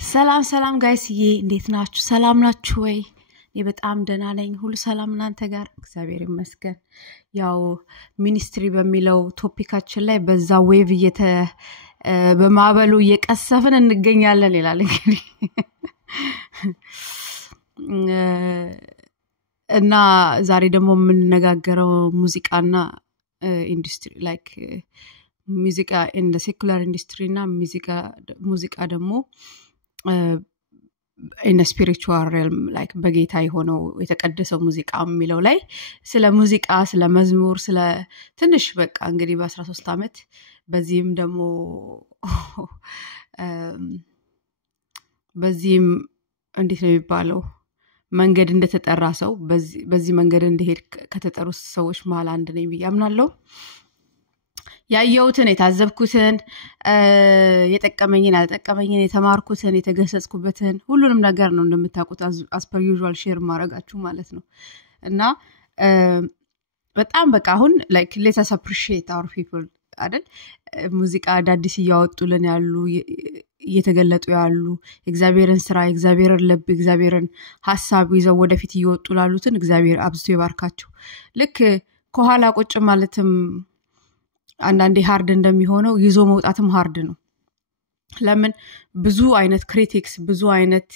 ሰላም ሰላም ጋይስዬ እንዴት ናችሁ? ሰላም ናችሁ ወይ? እኔ በጣም ደህና ነኝ። ሁሉ ሰላም እናንተ ጋር? እግዚአብሔር ይመስገን። ያው ሚኒስትሪ በሚለው ቶፒካችን ላይ በዛ ዌቭ በማዕበሉ እየቀሰፍን እንገኛለን ይላል እንግዲህ እና ዛሬ ደግሞ የምንነጋገረው ሙዚቃና ኢንዱስትሪ ላይክ ሙዚቃ in the secular industry እና ሙዚቃ ደግሞ in a spiritual realm like በጌታ የሆነው የተቀደሰው ሙዚቃ የሚለው ላይ ስለ ሙዚቃ ስለ መዝሙር ስለ ትንሽ በቃ እንግዲህ በ13 አመት በዚህም ደግሞ በዚህም እንዴት ነው የሚባለው መንገድ እንደተጠራ ሰው በዚህ መንገድ እንደሄድ ከተጠሩ ሰዎች መሃል አንድ ነኝ ብያምናለሁ። ያየሁትን የታዘብኩትን የጠቀመኝን ያልጠቀመኝን የተማርኩትን የተገሰጽኩበትን ሁሉንም ነገር ነው እንደምታውቁት as per usual share ማድረጋችሁ ማለት ነው። እና በጣም በቃ አሁን like let us appreciate our people አይደል ሙዚቃ አዳዲስ እያወጡልን ያሉ እየተገለጡ ያሉ እግዚአብሔርን ስራ እግዚአብሔርን ልብ እግዚአብሔርን ሐሳብ ይዘው ወደፊት እየወጡ ላሉትን እግዚአብሔር አብዝቶ ይባርካቸው። ልክ ከኋላ ቁጭ ማለትም አንዳንዴ ሃርድ እንደሚሆነው ይዞ መውጣትም ሃርድ ነው። ለምን ብዙ አይነት ክሪቲክስ ብዙ አይነት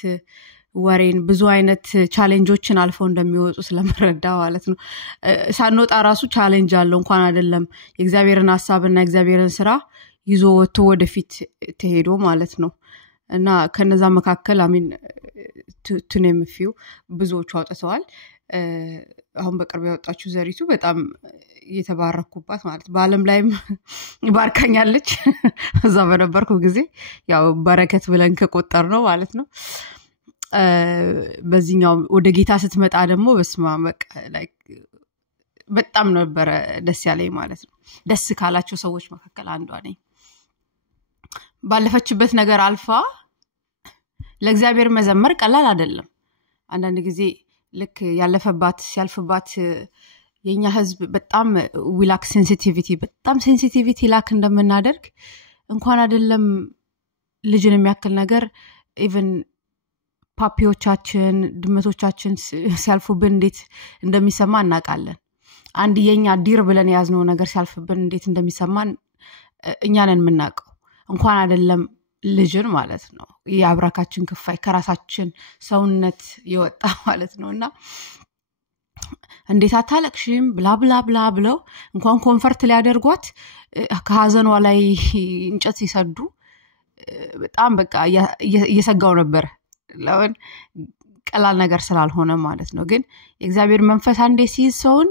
ወሬን ብዙ አይነት ቻሌንጆችን አልፈው እንደሚወጡ ስለመረዳ ማለት ነው። ሳንወጣ ራሱ ቻሌንጅ አለው እንኳን አይደለም የእግዚአብሔርን ሐሳብና የእግዚአብሔርን ስራ ይዞ ወጥቶ ወደፊት ተሄዶ ማለት ነው። እና ከነዛ መካከል አሚን to name a few ብዙዎቹ አውጥተዋል። አሁን በቅርብ ያወጣችሁ ዘሪቱ በጣም የተባረኩባት ማለት በአለም ላይም ባርካኛለች እዛ በነበርኩ ጊዜ ያው በረከት ብለን ከቆጠር ነው ማለት ነው። በዚህኛው ወደ ጌታ ስትመጣ ደግሞ በስማ በቃ like በጣም ነበር ደስ ያለኝ ማለት ነው። ደስ ካላቸው ሰዎች መካከል አንዷ ነኝ። ባለፈችበት ነገር አልፋ ለእግዚአብሔር መዘመር ቀላል አይደለም። አንዳንድ ጊዜ ልክ ያለፈባት ሲያልፍባት የኛ ህዝብ በጣም ዊላክ ሴንሲቲቪቲ በጣም ሴንሲቲቪቲ ላክ እንደምናደርግ እንኳን አይደለም ልጅን የሚያክል ነገር ኢቭን ፓፒዎቻችን ድመቶቻችን ሲያልፉብን እንዴት እንደሚሰማ እናውቃለን። አንድ የኛ ዲር ብለን ያዝነው ነገር ሲያልፍብን እንዴት እንደሚሰማን እኛ ነን የምናውቀው እንኳን አይደለም ልጅን ማለት ነው። የአብራካችን ክፋይ ከራሳችን ሰውነት ይወጣ ማለት ነውና እንዴት አታለቅሽም ብላ ብላ ብላ ብለው እንኳን ኮንፈርት ሊያደርጓት ከሐዘኗ ላይ እንጨት ሲሰዱ በጣም በቃ እየሰጋው ነበር። ለምን ቀላል ነገር ስላልሆነ ማለት ነው። ግን የእግዚአብሔር መንፈስ አንዴ ሲይዘውን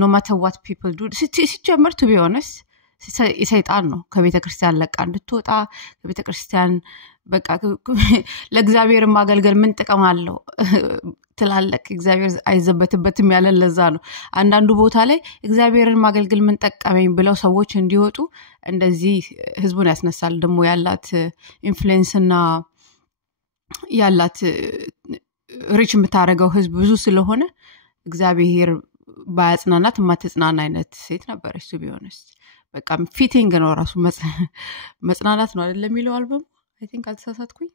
no matter what people do ሲጀምር to be honest ሰይጣን ነው ከቤተ ክርስቲያን ለቃ እንድትወጣ ከቤተ ክርስቲያን በቃ ለእግዚአብሔር ማገልገል ምን ጥቅም አለው ትላለክ እግዚአብሔር አይዘበትበትም ያለ ለዛ ነው። አንዳንዱ ቦታ ላይ እግዚአብሔርን ማገልገል ምን ጠቀመኝ ብለው ሰዎች እንዲወጡ እንደዚህ ህዝቡን ያስነሳል። ደሞ ያላት ኢንፍሉዌንስ እና ያላት ሪች የምታረገው ህዝብ ብዙ ስለሆነ እግዚአብሔር ባያጽናናት ማትጽናና አይነት ሴት ነበረች to be honest። በቃ ፊቲንግ ነው ራሱ መጽናናት ነው አይደል የሚለው አልበም I think አልተሳሳትኩኝ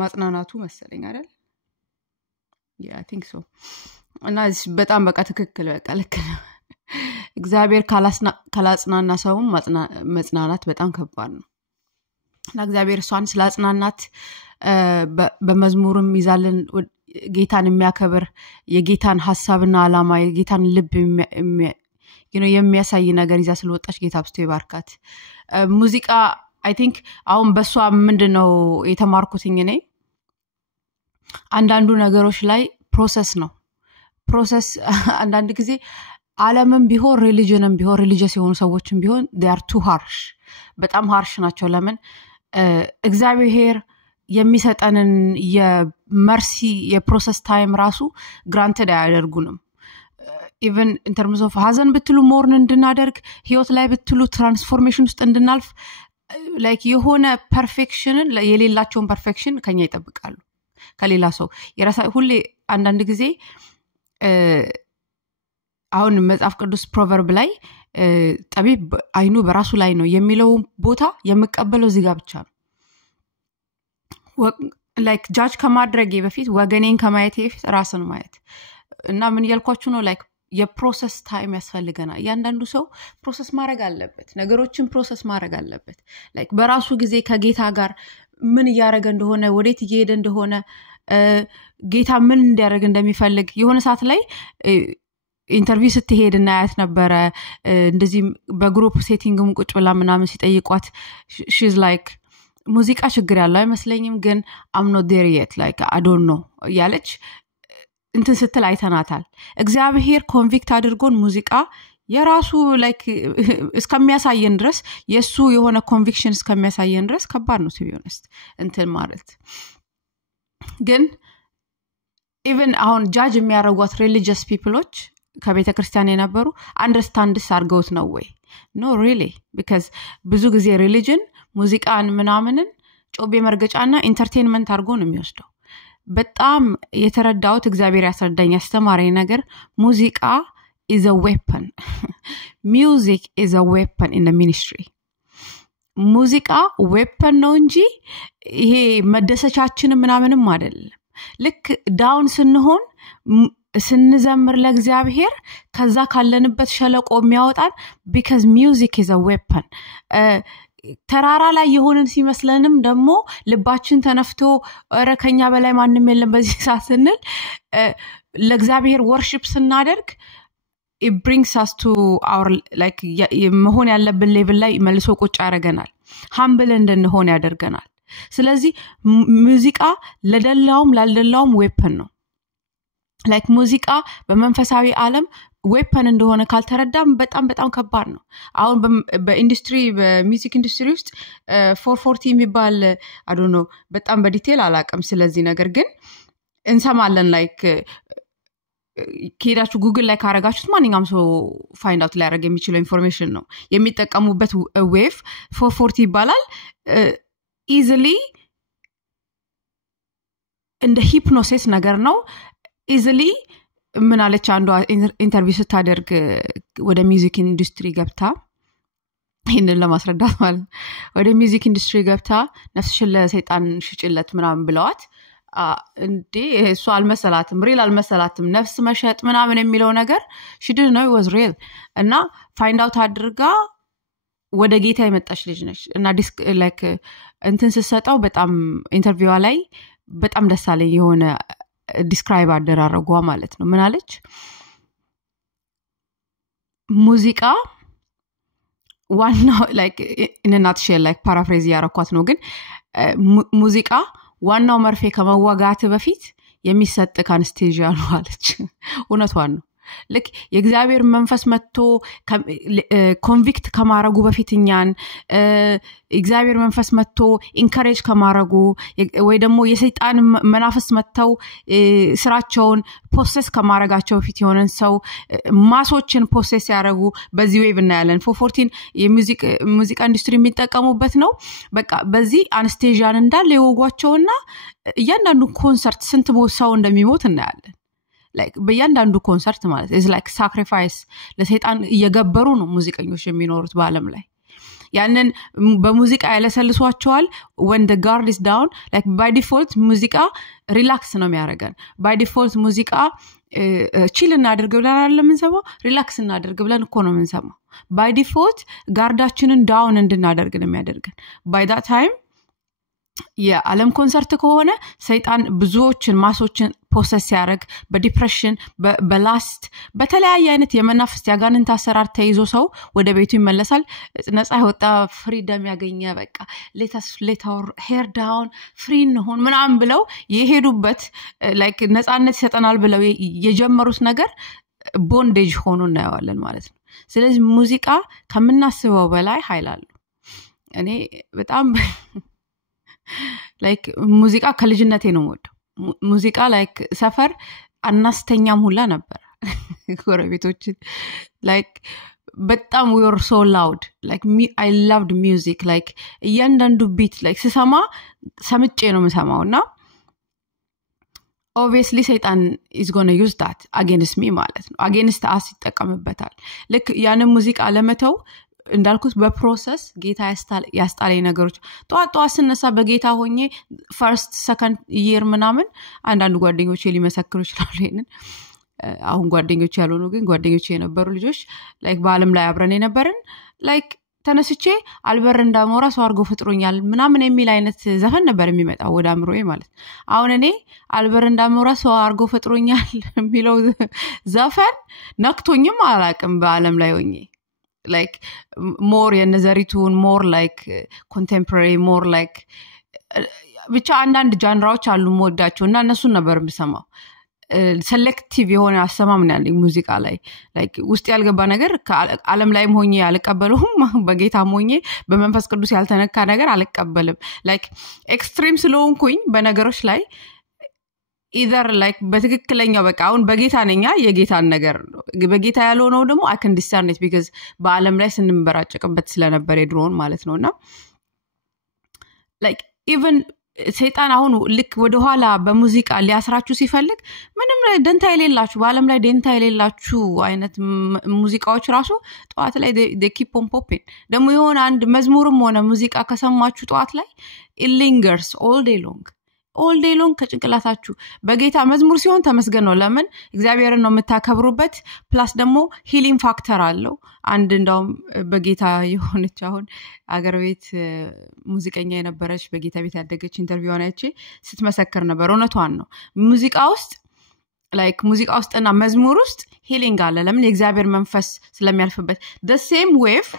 ማጽናናቱ መሰለኝ አይደል yeah I think so። እና በጣም በቃ ትክክል በቃ ልክ ነው። እግዚአብሔር ካላጽናና ሰውም መጽናናት በጣም ከባድ ነው። እና እግዚአብሔር እሷን ስላጽናናት በመዝሙርም ይዛልን ጌታን የሚያከብር የጌታን ሐሳብና ዓላማ የጌታን ልብ የሚያሳይ ነገር ይዛ ስለወጣች ጌታ አብዝቶ ይባርካት። ሙዚቃ I think አሁን በሷ ምንድነው የተማርኩትኝ እኔ አንዳንዱ ነገሮች ላይ ፕሮሰስ ነው ፕሮሰስ አንዳንድ ጊዜ ዓለምም ቢሆን ሪሊጂየንም ቢሆን ሪሊጂየስ የሆኑ ሰዎችም ቢሆን they are too harsh በጣም harsh ናቸው። ለምን እግዚአብሔር የሚሰጠንን የመርሲ የፕሮሰስ ታይም ራሱ granted አያደርጉንም። even in terms of ሐዘን ብትሉ ሞርን እንድናደርግ ህይወት ላይ ብትሉ ትራንስፎርሜሽን ውስጥ እንድናልፍ like የሆነ ፐርፌክሽንን የሌላቸውን ፐርፌክሽን ከኛ ይጠብቃሉ ከሌላ ሰው የራሳ ሁሌ አንዳንድ ጊዜ አሁን መጽሐፍ ቅዱስ ፕሮቨርብ ላይ ጠቢብ አይኑ በራሱ ላይ ነው የሚለው ቦታ የምቀበለው እዚህ ጋር ብቻ ነው። ላይክ ጃጅ ከማድረጌ በፊት ወገኔን ከማየቴ በፊት ራስን ማየት እና ምን ያልኳችሁ ነው ላይክ የፕሮሰስ ታይም ያስፈልገናል ያንዳንዱ ሰው ፕሮሰስ ማድረግ አለበት ነገሮችን ፕሮሰስ ማድረግ አለበት ላይክ በራሱ ጊዜ ከጌታ ጋር ምን ያረገ እንደሆነ ወዴት እየሄደ እንደሆነ ጌታ ምን እንዲያደርግ እንደሚፈልግ የሆነ ሰዓት ላይ ኢንተርቪው ስትሄድና ያት ነበረ እንደዚህ በግሩፕ ሴቲንግም ቁጭ ብላ ምናምን ሲጠይቋት she's like ሙዚቃ ችግር ያለው አይመስለኝም ግን I'm not there yet like I don't know ያለች እንትን ስትል አይተናታል እግዚአብሔር ኮንቪክት አድርጎን ሙዚቃ የራሱ ላይክ እስከሚያሳየን ድረስ የሱ የሆነ ኮንቪክሽን እስከሚያሳየን ድረስ ከባድ ነው to be honest እንትን ማለት ግን even አሁን ጃጅ የሚያረጓት religious peopleዎች ከቤተ ክርስቲያን የነበሩ አንደርስታንድስ አድርገውት ነው ወይ no really because ብዙ ጊዜ religion ሙዚቃን ምናምንን ጮቤ መርገጫና ኢንተርቴይንመንት አድርጎ ነው የሚወስደው በጣም የተረዳውት እግዚአብሔር ያስረዳኝ ያስተማረኝ ነገር ሙዚቃ is a weapon music is a weapon in the ministry ሙዚቃ weapon ነው እንጂ ይሄ መደሰቻችን ምናምንም አይደለም ልክ ዳውን ስንሆን ስንዘምር ለእግዚአብሔር ከዛ ካለንበት ሸለቆ የሚያወጣን because music is a weapon ተራራ ላይ የሆነን ሲመስለንም ደግሞ ልባችን ተነፍቶ ረከኛ በላይ ማንንም የለም በዚህ ሰዓት ስንል ለእግዚአብሔር worship ስናደርግ it brings us to our like መሆን ያለብን ሌቭል ላይ መልሶ ቁጭ ያደርገናል humble እንድንሆን ያደርገናል ስለዚህ ሙዚቃ ለደላውም ላልደላውም weapon ነው like ሙዚቃ በመንፈሳዊ ዓለም weapon እንደሆነ ካልተረዳም በጣም ከባድ ነው አሁን በኢንዱስትሪ በሚውዚክ ኢንዱስትሪ ውስጥ 440 የሚባል I don't know በጣም በዲቴል አላቀም ስለዚህ ነገር ግን እንሰማለን like ከሄዳችሁ ጉግል ላይ ካረጋችሁት ማንኛውም ሰው ፋይንድ አውት ሊያደርግ የሚችለው ኢንፎርሜሽን ነው የሚጠቀሙበት ዌቭ 440 ይባላል easily እንደ ሂፕኖሲስ ነገር ነው easily ምን አለች አንዷ ኢንተርቪው ስታደርግ ወደ ሚውዚክ ኢንዱስትሪ ገብታ ይሄንን ለማስረዳት ማለት ወደ ሚውዚክ ኢንዱስትሪ ገብታ ነፍስሽን ለሰይጣን ሽጭለት ምናምን ብለዋት እንዴ እሱ አልመሰላትም ሪል አልመሰላትም ነፍስ መሸጥ ምናምን የሚለው ነገር she didn't know it was real እና ፋይንድ አውት አድርጋ ወደ ጌታ የመጣች ልጅ ነች እና ላይክ እንትን ሲሰጣው በጣም ኢንተርቪዋ ላይ በጣም ደሳለኝ የሆነ ዲስክራይብ አደራረጓ ማለት ነው ምን አለች ሙዚቃ ዋናው ላይክ እናት ሼር ላይክ ፓራፍሬዝ ያረኳት ነው ግን ሙዚቃ ዋናው መርፌ ከመዋጋት በፊት የሚሰጥ ካንስቴጂያ ነው አለች እውነቷን ነው ልክ የእግዚአብሔር መንፈስ መጥቶ ኮንቪክት ከማረጉ በፊትኛን እግዚአብሔር መንፈስ መጥቶ ኢንካሬጅ ከማረጉ ወይ ደግሞ የሰይጣን መናፍስ መጥተው ስራቸውን ፕሮሰስ ከማረጋቸው በፊት የሆነን ሰው ማሶችን ፕሮሰስ ያረጉ በዚህ ዌቭ እናያለን 414 የሙዚቃ ኢንዱስትሪ የሚጠቀሙበት ነው በቃ በዚህ አንስቴጂያን እንዳለ ይወጓቸውና እያንዳንዱ ኮንሰርት ስንት ሰው እንደሚሞት እናያለን like በእያንዳንዱ ኮንሰርት ማለት is like sacrifice ለሰይጣን እየገበሩ ነው ሙዚቀኞች የሚኖሩት በአለም ላይ ያንን በሙዚቃ ያለሰልሷቸዋል when the guard is down like by default ሙዚቃ ሪላክስ ነው የሚያደርገን by default ሙዚቃ ቺል እናድርግ ብለን አይደለም እንሰማው ሪላክስ እናድርግ ብለን እኮ ነው የምንሰማው by default ጋርዳችንን ዳውን እንድናደርግ ነው የሚያደርገን by that time የዓለም ኮንሰርት ከሆነ ሰይጣን ብዙዎችን ማሶችን ፕሮሰስ ያደርግ በዲፕሬሽን በላስት በተለያየ አይነት የመናፍስት ያጋንንት አሰራር ተይዞ ሰው ወደ ቤቱ ይመለሳል ነፃ ይወጣ ፍሪደም ያገኘ በቃ let our hair down free እንሆን ምናምን ብለው የሄዱበት ላይክ ነፃነት ይሰጠናል ብለው የጀመሩት ነገር ቦንዴጅ ሆኖ እናያለን ማለት ነው ስለዚህ ሙዚቃ ከምናስበው በላይ ኃይል አለው እኔ በጣም like ሙዚቃ ከልጅነቴ ነው የምወደው ሙዚቃ like ሰፈር አናስተኛም ሁላ ነበር ጎረቤቶች like በጣም we were so loud like I loved music like እያንዳንዱ beat like ስሰማ ሰምጬ ነው የምሰማውና obviously ሰይጣን is going to use that against me ማለት ነው against us ይጠቀምበታል like ያንን ሙዚቃ ለመተው እንዳልኩት በፕሮሰስ ጌታ ያስጣለኝ ነገሮች ጧት ስነሳ በጌታ ሆኜ ፈርስት ሰከንድ ይር ምናምን አንዳንድ ጓደኞቼ ሊመሰክሩ ይችላሉ ይሄንን አሁን ጓደኞቼ ያልሆኑ ግን ጓደኞቼ የነበሩ ልጆች ላይክ በአለም ላይ አብረን የነበርን ላይክ ተነስቼ አልበር እንዳሞራ ሰው አርጎ ፍጥሮኛል ምናምን የሚል አይነት ዘፈን ነበር የሚመጣው ወደ አምሮዬ ማለት አሁን እኔ አልበር እንዳሞራ ሰው አርጎ ፍጥሮኛል የሚለው ዘፈን ነክቶኝም አላቅም በአለም ላይ ሆኜ like more የነዘሪቱን more like contemporary more like ብቻ አንዳንድ ጃንራዎች አሉ ሞዳቸውና እነሱን ነበር የምሰማው selective የሆነ አሰማምን ያለኝ ሙዚቃ ላይ like ውስጥ ያልገባ ነገር ዓለም ላይም ሆኜ አልቀበለውም በጌታም ሆኜ በመንፈስ ቅዱስ ያልተነካ ነገር አልቀበልም like extreme ስለሆንኩኝ በነገሮች ላይ either like በትክክለኛው በቃ አሁን በጌታ ነኛ የጌታን ነገር በጌታ ያልሆነው ደግሞ I can discern it because በዓለም ላይ ስንበራጨቅበት ስለነበር የድሮን ማለት ነውና like even ሰይጣን አሁን ልክ ወደ ኋላ በሙዚቃ ሊያስራችሁ ሲፈልግ ምንም ደንታ የሌላችሁ በአለም ላይ ደንታ የሌላችሁ አይነት ሙዚቃዎች ራሱ ጧት ላይ they keep on popping ደግሞ የሆነ አንድ መዝሙርም ሆነ ሙዚቃ ከሰማችሁ ጧት ላይ it lingers all day long ከጭንቅላታችሁ በጌታ መዝሙር ሲሆን ተመስገን ነው ለምን እግዚአብሔርን ነው የምታከብሩበት ፕላስ ደግሞ ሂሊንግ ፋክተር አለው አንድ እንደውም በጌታ የሆነች አሁን አገር ቤት ሙዚቀኛ የነበረች በጌታ ቤት ያደገች ኢንተርቪው አናይቼ ስትመሰክር ነበር እውነቷን ነው ሙዚቃ ውስጥ like ሙዚቃ ውስጥና መዝሙር ውስጥ ሂሊንግ አለ ለምን የእግዚአብሔር መንፈስ ስለሚያልፍበት the same wave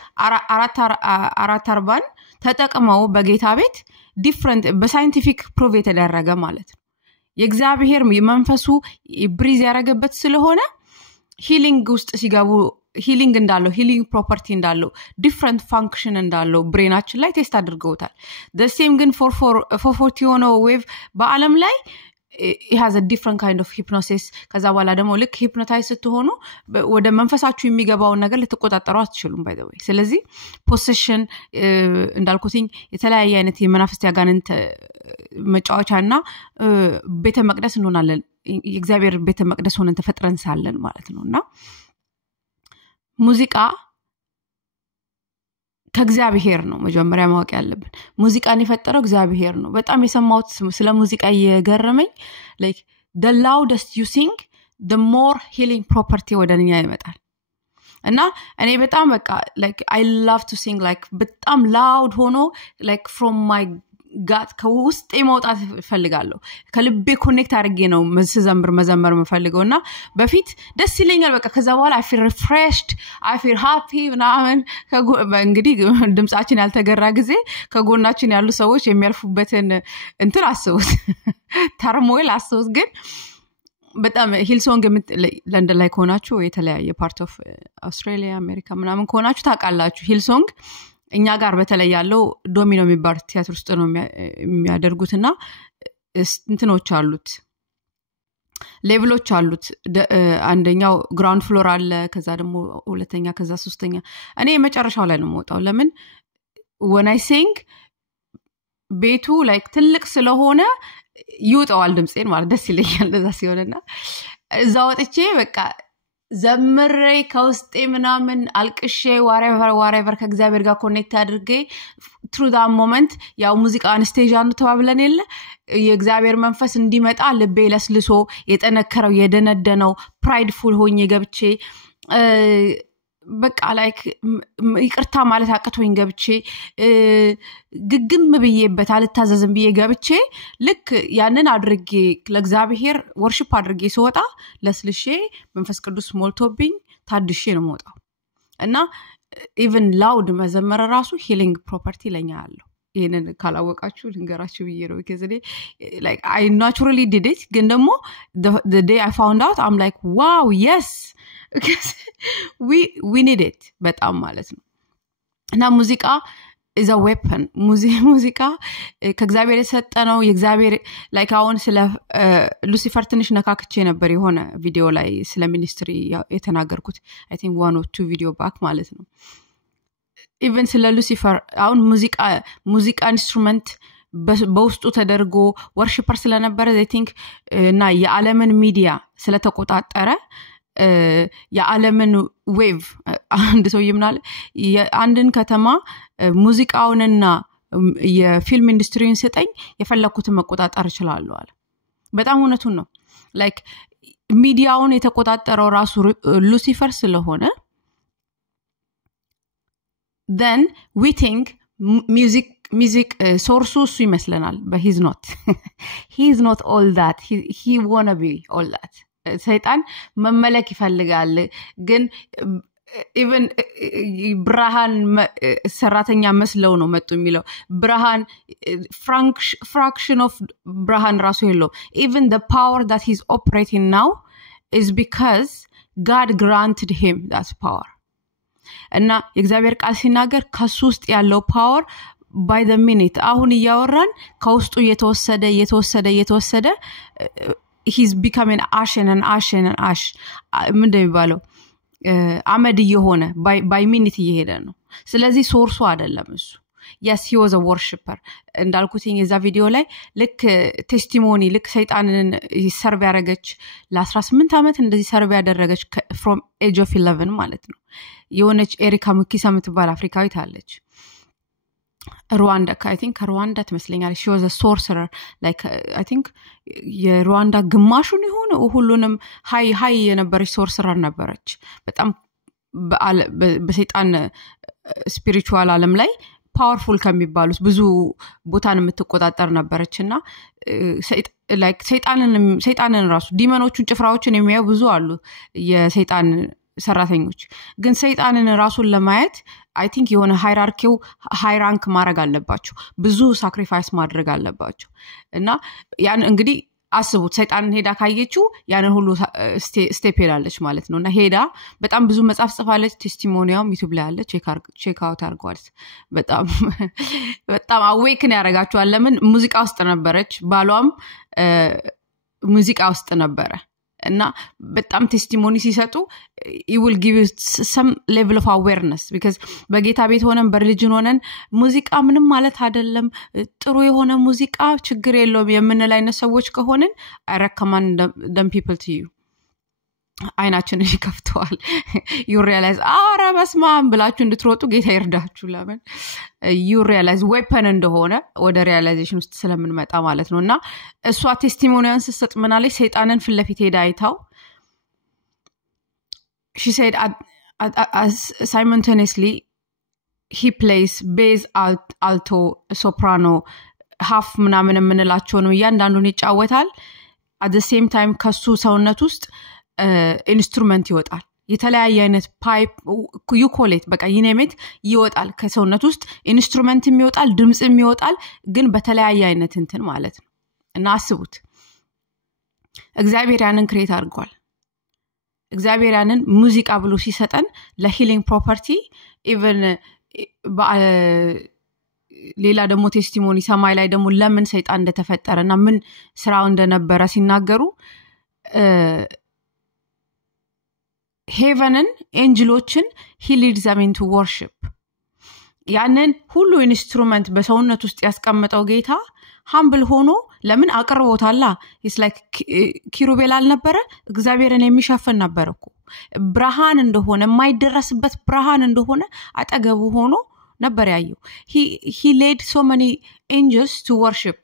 አራት አርባን ተጠቅመው በጌታ ቤት different በሳይንቲፊክ ፕሩቭ የተደረገ ማለት ነው የእግዚአብሔር መንፈሱ ብሪዝ ያረጋበት ስለሆነ ሂሊንግ ውስጥ ሲጋቡ ሂሊንግ እንዳለው ሂሊንግ ፕሮፐርቲ እንዳለው different function እንዳለው ብሬናችን ላይ ቴስት አድርገውታል the same ግን 440 ሆኖ ዌቭ በአለም ላይ it has a different kind of hypnosis ከዛ በኋላ ደግሞ ልክ ሂፕኖታይዝ ስትሆኑ ወደ መንፈሳችሁ የሚገባው ነገር ልትቆጣጣሩ አትችሉም by the way ስለዚህ possession እንዳልኩትኝ የተለያየ አይነት የመናፍስት ያጋንንት መጫወቻና ቤተ መቅደስ እንሆናለን የእግዚአብሔር ቤተ መቅደስ ሆነን ተፈጥረን ሳለን ማለት ነውና ሙዚቃ ከእግዚአብሔር ነው መጀመሪያ ማወቅ ያለብን ሙዚቃን የፈጠረው እግዚአብሔር ነው በጣም የሰማሁት ስለ ሙዚቃ የገረመኝ like the loudest you sing the more healing property ወደኛ ይመጣል እና እኔ በጣም በቃ like I love to sing like በጣም loud ሆኖ like from my gut ከውስጥ የመውጣት ፈልጋለሁ ከልቤ ኮኔክት አድርጌ ነው መዘመር መፈልገውና በፊት ደስ ይለኛል በቃ ከዛ በኋላ I feel refreshed I feel happy ምናምን እንግዲህ ድምጻችን ያልተገራ ጊዜ ከጎናችን ያሉ ሰዎች የሚያልፉበትን እንትን አስቡት ተርሞይል አስቡት ግን በጣም ሂልሶንግ ለንደን ላይ ሆናችሁ የተለያየ ፓርት ኦፍ አውስትራሊያ አሜሪካ ምናምን ሆናችሁ ታውቃላችሁ ሂልሶንግ እኛ ጋር በተለይ ያለው ዶሚኖ የሚባል ቲያትር ውስጥ ነው የሚያደርጉትና እንትኖች አሉት ሌቭሎች አሉት አንደኛው ግራውንድ ፍሎር አለ ከዛ ደግሞ ሁለተኛ ከዛ ሶስተኛ እኔ መጨረሻው ላይ ነው የምወጣው ለምን when I sing ቤቱ like ትልቅ ስለሆነ ይውጣዋል ድምጼን ማለት ደስ ይለኛል እንደዛ ሲሆንና እዛው ወጥቼ በቃ ዘምሬ ከውስጤ ምናምን አልቅሼ whatever ከእግዚአብሔር ጋር ኮኔክት አድርጌ through that moment ያው ሙዚቃን ስቴጅ አንዱ ተባብለን የለ የእግዚአብሔር መንፈስ እንዲመጣ ልቤ ለስልሶ የጠነከረው የደነደነው prideful ሆኜ ገብቼ በቃ like ይቅርታ ማለት አቅቶኝ ገብቼ ግግም ብዬበት አልታዘዝም ብዬ ገብቼ ልክ ያንን አድርጌ ለእግዚአብሔር ወርሺፕ አድርጌ ሲወጣ ለስልሼ መንፈስ ቅዱስ ሞልቶብኝ ታድሼ ነው የምወጣው እና even loud መዘመር ራሱ healing property ለኛ አለው ይሄንን ካላወቃችሁ ልንገራችሁ ብዬ ነው because like I naturally did it ግን ደግሞ the day I found out I'm like wow yes because we need it በጣም ማለት ነው እና ሙዚቃ is a weapon ሙዚቃ ከእግዚአብሔር የሰጠነው የእግዚአብሔር like አሁን ስለ ሉሲፈር ትንሽ ነካክቼ ነበር የሆነ ቪዲዮ ላይ ስለ ሚኒስትሪ የተናገርኩት I think one or two video back ማለት ነው even ስለ ሉሲፈር አሁን ሙዚቃ ኢንስትሩመንት በውስጡ ተደርጎ ወርሺፐር ስለነበረ I think እና የዓለምን ሚዲያ ስለተቆጣጠረ የዓለምን ዌቭ አንድ ሰው ይምናል የአንድን ከተማ ሙዚቃውንና የፊልም ኢንዱስትሪውን ሰጠኝ የፈለኩትን መቆጣጠር እችላለሁ አለ በጣም እውነቱን ነው like ሚዲያውን የተቆጣጠረው ራሱ ሉሲፈር ስለሆነ then we think music source እሱ ይመስለናል but he's not all that he wanna be all that ሰይጣን መመለክ ይፈልጋል ግን even ብርሃን ሰራተኛ መስለው ነው መጡ የሚለው ብርሃን fraction of ብርሃን ራሱ የለው even the power that he's operating now is because God granted him that power እና የእግዚአብሔር ቃል ሲናገር ከሱ ውስጥ ያለው ፓወር by the minute አሁን ያወራን ከውስጡ የተወሰደ he's becoming ash ምንድነው የሚባለው አመድ እየሆነ by minute እየሄደ ነው ስለዚህ ሶርሱ አይደለም እሱ yes he was a worshipper እንዳልኩትኝ የዛ ቪዲዮ ላይ ልክ ቴስቲሞኒ ልክ ሰይጣንን ሰርቭ ያደረገች ለ18 አመት እንደዚህ ሰርቭ ያደረገች from age of 11 ማለት ነው የሆነች ኤሪካ ሙኪሳ የምትባል አፍሪካዊት አለች Rwanda I think Rwanda ትመስለኛል she was a sorcerer like I think የሩዋንዳ ግማሹን ይሆን ሁሉንም ሃይ የነበረች sorcerer ነበረች በጣም በሰይጣን spiritual ዓለም ላይ powerful ከሚባሉት ብዙ ቦታን የምትቆጣጠር ነበርችና like ሰይጣንን ራሱ ዲመኖቹን ጭፍራዎችን የሚያዩ ብዙ አሉ የሰይጣን ሰራተኞች ግን ሰይጣንን ራሱን ለማየት I think የሆነ ሃይራርኪው ሃይ ራንክ ማድረግ አለባቸው ብዙ ሳክሪፋይስ ማድረግ አለባቸው እና ያን እንግዲህ አስቡት ሰይጣንን ሄዳ ካየችው ያንን ሁሉ ስቴፕ ሄዳለች ማለት ነውና ሄዳ በጣም ብዙ መጽሐፍ ጽፋለች ቴስቲሞኒያም ዩቲዩብ ላይ አለ ቼክ አውት አድርጓል በጣም አዌክን ያረጋቸዋል ለምን ሙዚቃ ውስጥ ነበረች ባሏም ሙዚቃ ውስጥ ነበረ እና በጣም ቴስቲሞኒ ሲሰጡ it will give you some level of awareness because በጌታ ቤት ሆነን በሪሊጅን ሆነን ሙዚቃ ምንም ማለት አይደለም ጥሩ የሆነ ሙዚቃ ችግር የለውም የምንል አይነት ሰዎች ከሆነን I recommend them people to you አይናችንን ይከፍተዋል you realize አረ በስማም ብላችሁ እንድትሮጡ ጌታ ይርዳችሁ ለምን you realize weapon እንደሆነ ወደ realization ውስጥ ስለምንመጣ ማለት ነውና እሷ ቴስቲሞኒያን ስትሰጥ ምናለች ሰይጣንን ፍለፊት ሄዳ አይታው she said simultaneously he plays bass alto soprano half ምናምን የምንላቸው ነው ያንዳንዱን ይጫወታል at the same time ከሱ ሰውነት ውስጥ ኢንስትሩመንት ይወጣል የተለያየ አይነት ፓይፕ ዩኮሌት በቃ ይኔሜት ይወጣል ከሰውነት ውስጥ ኢንስትሩመንት የሚወጣል ድምጽ የሚወጣል ግን በተለያየ አይነት እንትን ማለት ነው እና አስቡት እግዚአብሔር ያንን ክሬት አድርጓል እግዚአብሔር ያንን ሙዚቃ ብሎ ሲሰጠን ለሂሊንግ ፕሮፐርቲ ኢቭን ሌላ ደግሞ ቴስቲሞኒ ሰማይ ላይ ደግሞ ለምን ሰይጣን እንደተፈጠረና ምን ስራው እንደነበረ ሲናገሩ heaven አንጀሎችን he leads them into worship ያንን ሁሉ ኢንስትሩመንት በሰውነት ውስጥ ያስቀመጠው ጌታ humble ሆኖ ለምን አቀርቦታላ it's like ኪሩቤል አልነበረ እግዚአብሔርን የሚሸፍን ነበርኩ ብርሃን እንደሆነ የማይደረስበት ብርሃን እንደሆነ አጠገቡ ሆኖ ነበር ያየው he led so many angels to worship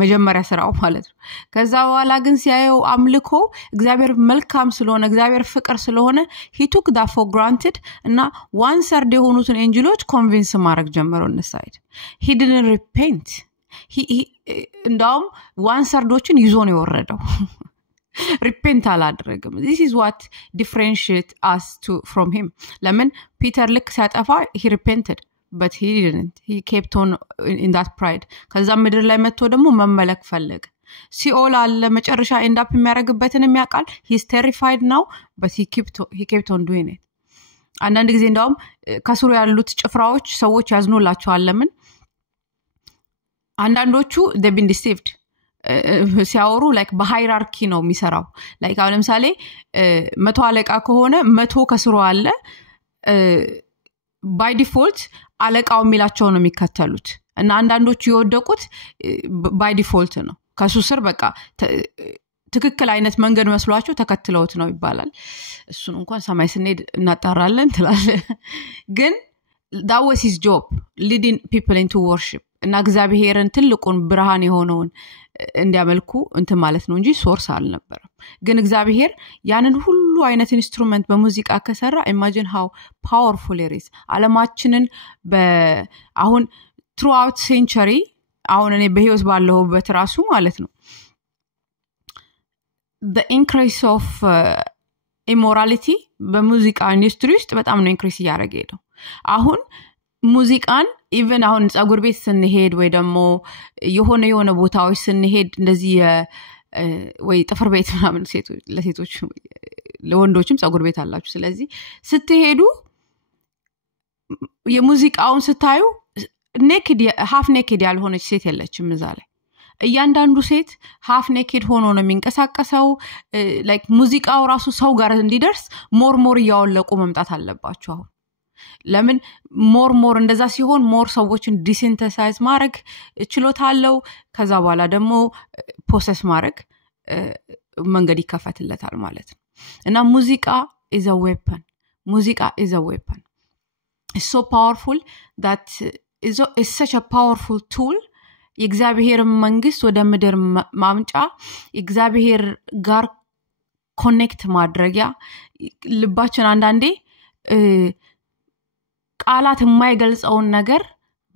መጀመሪያ ስራው ማለት ነው ከዛ በኋላ ግን ሲያየው አምልኮ እግዚአብሔር መልካም ስለሆነ እግዚአብሔር ፍቅር ስለሆነ he took that for granted እና one third የሆኑትን አንጀሎች ኮንቪንስ ማድረግ ጀመሩ እነሳይድ he didn't repent he እንዳውም one third-ዎችን ይዞ ነው የወረደው repent አላደረገም this is what differentiates us from him ለምን ፒተር ልክ ሲያጠፋ he repented but he didn't he kept on in that pride ከዛ ምድር ላይ መጥቶ ደግሞ መመለክ ፈለገ ሲኦል አለ መጨረሻ end up የሚያረግበትን የሚያቃል he's terrified now but he kept on doing it አንዳንድ ጊዜ እንደውም ከስሩ ያሉት ጭፍራዎች ሰዎች ያዝኑላቸዋል ለምን አንዳንዶቹ they've been deceived ሲያወሩ like በሃይራርኪ ነው የሚሰራው like አሁን ለምሳሌ 100 አለቃ ከሆነ 100 ከስሩ አለ by default አለቃው የሚላቸው ነው የሚከተሉት እና አንዳንዶቹ ይወደቁት by default ነው ከሱ ስር በቃ ትክክል አይነት መንገድ መስሏቸው ተከትለውት ነው ይባላል እሱን እንኳን ሰማይ ስንሄድ እናጣራለን ትላለ ግን that was his job leading people into worship እና እግዚአብሔርን ትልቁን ብርሃን የሆነውን እንዲያመልኩ እንት ማለት ነው እንጂ ሶርስ አልነበረም ግን እግዚአብሔር ያንን ሁሉ አይነት ኢንስትሩመንት በሙዚቃ ከሰራ imagine how powerful it is ዓለማችንን አሁን throughout century አሁን እኔ በህይወት ባለሁበት ራሱ ማለት ነው the increase of immorality በሙዚቃ ኢንዱስትሪ ውስጥ በጣም ነው ኢንክሪስ ያደረገ ነው አሁን ሙዚቃን even አሁን ጸጉር ቤት ስንሄድ ወይ ደግሞ የሆነ ቦታዎች ስንሄድ እንደዚህ ወይ ጥፍር ቤት ምናምን ለሴቶች ለወንዶችም ጸጉር ቤት አላችሁ ስለዚህ ስትሄዱ የሙዚቃውን ስታዩ ኔክድ half naked ያልሆነች ሴት የለችም እዛ ላይ እያንዳንዱ ሴት half naked ሆኖ ነው የሚንቀሳቀሰው like ሙዚቃው ራሱ ሰው ጋር እንዲደርስ ሞር ያወለቁ መምጣት አለባቸው አሁን ለምን ሞር እንደዛ ሲሆን ሞር ሰዎችን ዲሲንተሳይዝ ማድረግ ችሎታ አለው ከዛ በኋላ ደግሞ ፕሮሰስ ማድረግ መንገድ ይከፈትለታል ማለት ነው እና ሙዚቃ is a weapon ሙዚቃ is a weapon it's so powerful that is such a powerful tool የእግዚአብሔር መንግስት ወደ ምድር ማምጫ እግዚአብሔር ጋር ኮኔክት ማድረጊያ ልባችን አንዳንዴ ቃላት የማይገልጸውን ነገር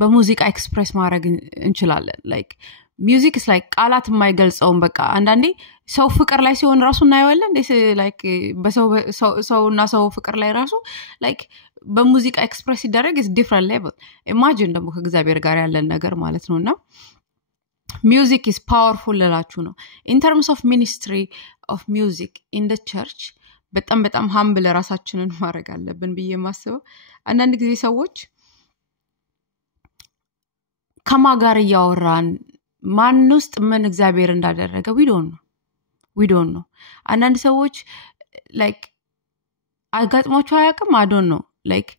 በሙዚቃ ኤክስፕሬስ ማድረግ እንችላለን like music is like ቃላት የማይገልጸውን በቃ አንዳንዴ ሰው ፍቅር ላይ ሲሆን ራሱ እናየዋለን like በሰውና ሰው ፍቅር ላይ ራሱ like በሙዚቃ ኤክስፕሬስ ይደረግ is different level imagine ደግሞ ከእግዚአብሔር ጋር ያለን ነገር ማለት ነውና music is powerful ለላችሁ ነው in terms of ministry of music in the church በጣም humble ራሳችንን ማድረግ አለብን ብዬ ማስበው አንዳንድ ጊዜ ሰዎች ከማጋር ያወራን ማን ውስጥ ምን እግዚአብሔር እንዳደረገ we don't know አንዳንድ ሰዎች like አጋጥሟቸው አያውቅም I don't know like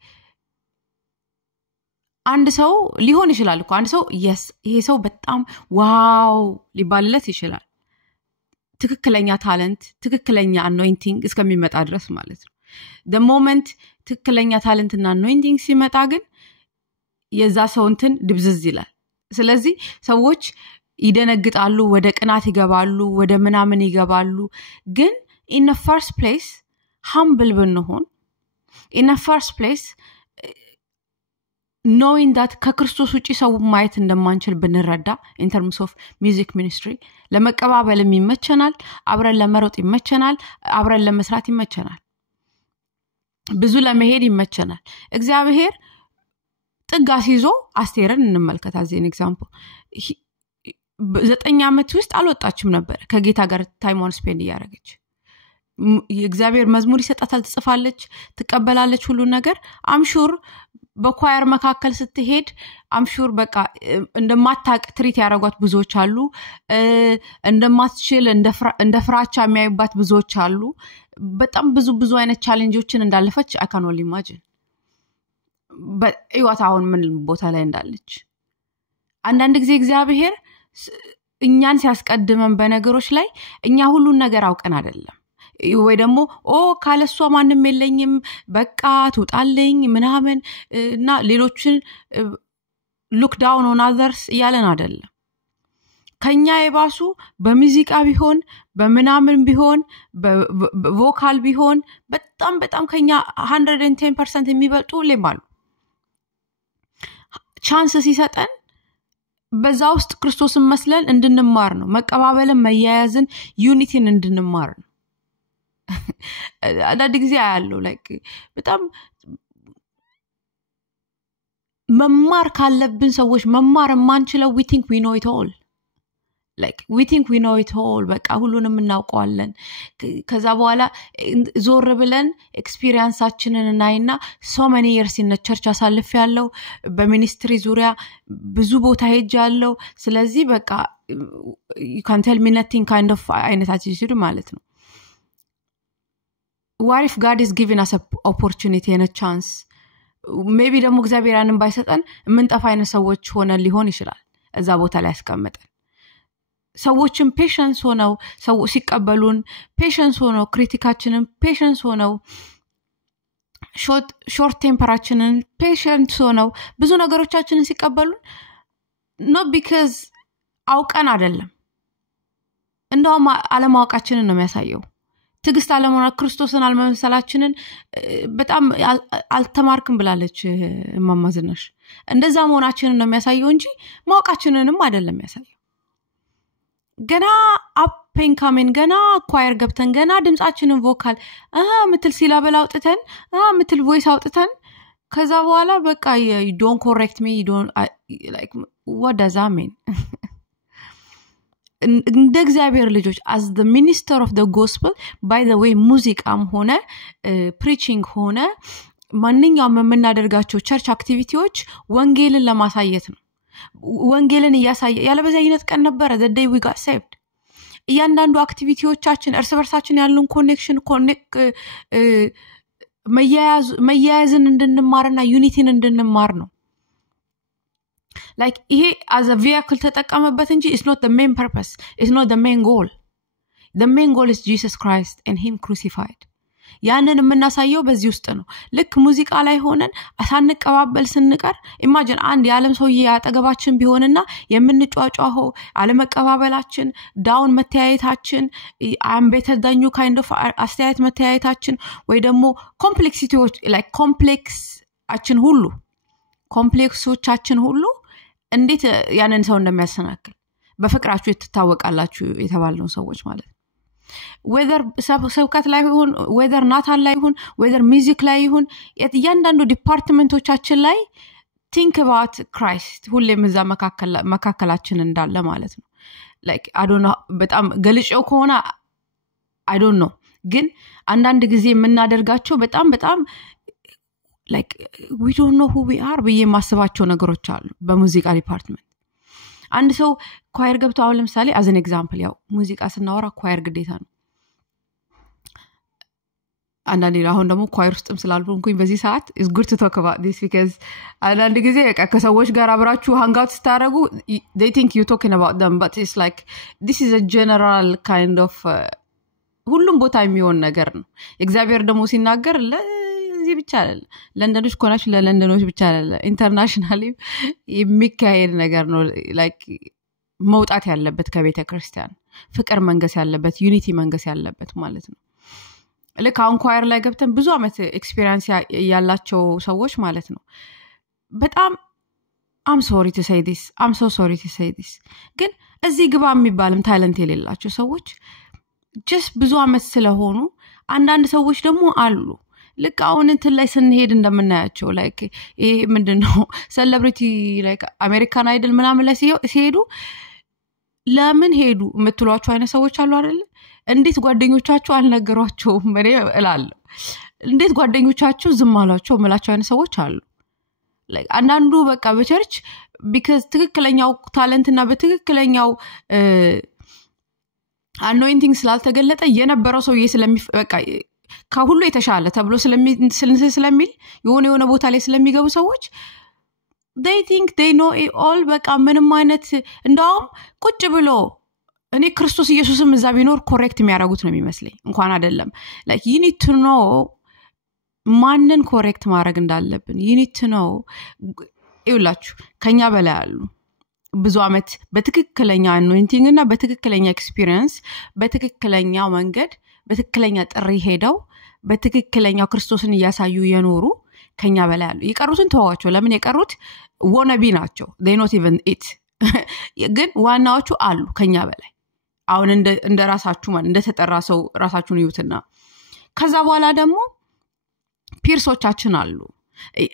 አንድ ሰው ሊሆን ይችላል እኮ አንድ ሰው yes ይሄ ሰው በጣም ዋው ሊባልለት ይችላል ትክክለኛ ታለንት ትክክለኛ anointing እስከሚመጣ ድረስ ማለት ነው the moment ትክክለኛ ታለንትና anointing ሲመጣ ግን የዛ ሰው እንትን ድብዝዝ ይላል ስለዚህ ሰዎች ይደነግጣሉ ወደ ቅናት ይገባሉ ወደ ምናምን ይገባሉ ግን in the first place humble ብንሆን in the first place knowing that ከክርስቶስ ውጪ ሰው ማየት እንደማንችል ብንረዳ in terms of music ministry ለመቀባበልም ይመቸናል አብረን ለመሮጥ ይመቸናል አብረን ለመስራት ይመቸናል ብዙ ለመሄድ ይመቸናል እግዚአብሔር ጥጋስ ይዞ አስቴርን እንመልከት as an example 9 ዓመት ውስጥ አልወጣችም ነበር ከጌታ ጋር ታይም ኦን ስፔንድ ያደረገች የእግዚአብሔር መዝሙር ይሰጣታል ትጽፋለች ትቀበላለች ሁሉ ነገር አምሹር በኳየር መካከል ስትሄድ አምሹር በቃ እንደማታቅ ትሪት ያረጋት ብዙዎች አሉ እንደማትችል እንደ ፍራቻ የሚያዩባት ብዙዎች አሉ በጣም ብዙ አይነት ቻሌንጆችን እንዳለፈች I can only imagine but ይዋት አሁን ምን ቦታ ላይ እንዳለች አንዳንድ ጊዜ እግዚአብሔር እኛን ሲያስቀድመን በነገሮች ላይ እኛ ሁሉን ነገር አውቀን አይደለም ወይ ደግሞ ካለሷ ማንንም የለኝም በቃ ትውጣልኝ ምናምን እና ሌሎችን look down on others ያለን አይደለም ከኛ የባሱ በሙዚቃ ቢሆን በመናምን ቢሆን በቮካል ቢሆን በጣም ከኛ 110% የሚበልጡ ለማሉ ቻንስ ሲሰጠን በዛ ውስጥ ክርስቶስን መስለን እንድንማር ነው መቀባበልን መያያዝን ዩኒቲን እንድንማር ነው አንዳንድ ጊዜ ያለው like በጣም መማር ካለብን ሰዎች መማር ማንችለው we think we know it all like we think we know it all በቃ ሁሉንም እናውቀዋለን ከዛ በኋላ ዞር ብለን ኤክስፒሪየንሳችንን እናይና so many years in the church አሳልፍ ያለው በሚኒስትሪ ዙሪያ ብዙ ቦታ ሄጃለሁ ስለዚህ በቃ you can tell me nothing kind of አይነት attitude ማለት ነው what if God is giving us an opportunity and a chance maybe ደግሞ እግዚአብሔር ያንን ባይሰጠን ምን ጠፋ አይነት ሰዎች ሆነን ሊሆን ይችላል እዛ ቦታ ላይ ያስቀመጠን ሰዎችን ፔሸንስ ሆነው ሰው ሲቀበሉን ፔሸንስ ሆነው ክሪቲካችንን ፔሸንስ ሆነው ሾርት ቴምፐራችንን ፔሸንስ ሆነው ብዙ ነገሮቻችንን ሲቀበሉን not because አውቀን አይደለም እንደውም አለማወቃችንን ነው የሚያሳየው ትግስት አለመሆን ክርስቶስን አለመመሰላችንን በጣም አልተማርክም ብላለች ማማዝናሽ እንደዛ መሆናችንን ነው የሚያሳየው እንጂ ማወቃችንንም አይደለም የሚያሳየው ገና አፕን ካሜን ገና ኳየር ገብተን ገና ድምጻችንን ቮካል ምትል ሲላበል አውጥተን ምትል ቮይስ አውጥተን ከዛ በኋላ በቃ you don't correct me you don't like what does that mean እንደ እግዚአብሔር ልጆች as the minister of the gospel by the way ሙዚቃም ሆነ preaching ሆነ ማንኛውም የምናደርጋቸው ቸርች አክቲቪቲዎች ወንጌልን ለማሳየት ነው ወንጌልን ያሳየ ያለበዛ አይነት ቀን ነበር the day we got saved እያንዳንዱ አክቲቪቲዎቻችን እርስ በርሳችን ያሉን ኮኔክሽን መያያዝን እንድንማርና ዩኒቲን እንድንማር ነው like ይሄ as a vehicle ተጠቀመበት እንጂ it's not the main purpose it's not the main goal is Jesus Christ and him crucified ያንን የምናሳየው በዚህ ውስጥ ነው ልክ ሙዚቃ ላይ ሆነን አሳንቀባበል ስንቀር ኢማጂን አንድ የዓለም ሰውዬ ያጠገባችን ቢሆንና የምንጫጫው አለመቀባበላችን ዳውን መተያየታችን I'm better than you kind of አስተያየት መተያየታችን ወይ ደግሞ ኮምፕሌክሲቲዎች like ኮምፕሌክሶቻችን ሁሉ እንዴት ያንን ሰው እንደሚያሰናክል በፍቅራችሁ ትታወቃላችሁ የተባልነው ሰዎች ማለት whether ሰብከት ላይ ይሁን whether ናታን ላይ ይሁን whether music ላይ ይሁን እያንዳንዱ ዲፓርትመንቶቻችን ላይ think about Christ ሁሌም እዛ መካከላችን እንዳለ ማለት ነው like I don't know በጣም ገልጬው ከሆነ I don't know ግን አንዳንድ ጊዜ የምናደርጋቸው በጣም like we don't know who we are ብዬ ማስባቸው ነገሮች አሉ በሙዚቃ ዲፓርትመንት አንድ ሰው ኳየር ገብቶ አሁን ለምሳሌ as an example ያው ሙዚቃ ስናወራ ኳየር ግዴታ ነው አንዳንዴ አሁን ደግሞ ኳየር ውስጥም ስላልሆንኩኝ በዚህ ሰዓት is good to talk about this because አንዳንድ ጊዜ ከሰዎች ጋር አብራችሁ hang out ስታረጉ they think you talking about them but it's like this is a general kind of ሁሉም ቦታ የሚሆን ነገር ነው እግዚአብሔር ደግሞ ሲናገር ለዚህ ብቻ አይደለም ለንደኖች ኮናችሁ ለለንደኖች ብቻ አይደለም ኢንተርናሽናሊ የሚካሄድ ነገር ነው like መውጣት ያለበት ከቤተ ክርስቲያን ፍቅር መንገስ ያለበት ዩኒቲ መንገስ ያለበት ማለት ነው ለካ ኳየር ላይ ገብተን ብዙ አመት ኤክስፒሪየንስ ያላቸው ሰዎች ማለት ነው በጣም I'm sorry to say this ግን እዚህ ግባ የሚባልም ታለንት የሌላቸው ሰዎች just ብዙ አመት ስለሆኑ አንዳንድ ሰዎች ደግሞ አሉ ልክ አሁን እንትን ላይ ስንሄድ እንደምናያቸው like ይሄ ምንድነው ሴሌብሪቲ like አሜሪካን አይደል ምናምን ላይ ሲሄዱ ለምን ሄዱ የምትሏቸው አይነት ሰዎች አሉ አይደል እንዴት ጓደኞቻቸው አልነገሯቸውም እኔ እላለሁ እንዴት ጓደኞቻቸው ዝም አሏቸው መላቸው አይነት ሰዎች አሉ like አንዳንዱ በቃ በቸርች because ትክክለኛው ታለንት እና በትክክለኛው anointing ስላልተገለጠ የነበረው ሰውዬ በቃ ከሁሉ የተሻለ ተብሎ ስለሚል የሆነ ቦታ ላይ ስለሚገቡ ሰዎች they think they know it all በቃ ምንም አይነት እንደውም ቁጭ ብሎ እኔ ክርስቶስ ኢየሱስም እዛ ቢኖር ኮሬክት የሚያደርጉት ነው የሚመስለኝ እንኳን አይደለም like you need to know ማንን ኮሬክት ማድረግ እንዳለብን you need to know ይውላችሁ ከኛ በላይ አሉ ብዙ አመት በትክክለኛ anointing እና በትክክለኛ experience በትክክለኛው መንገድ በትክክለኛ ጥሪ ሄደው በትክክለኛው ክርስቶስን ያሳዩ የኖሩ ከኛ በላይ አሉ ይቀሩትን ተዋቸው ለምን የቀሩት ወነቢ ናቸው they not even it ግን ዋናዎቹ አሉ ከኛ በላይ አሁን እንደ ራሳችሁ ማለት እንደ ተጠራ ሰው ራሳችሁን ይዩትና ከዛ በኋላ ደግሞ ፒርሶቻችን አሉ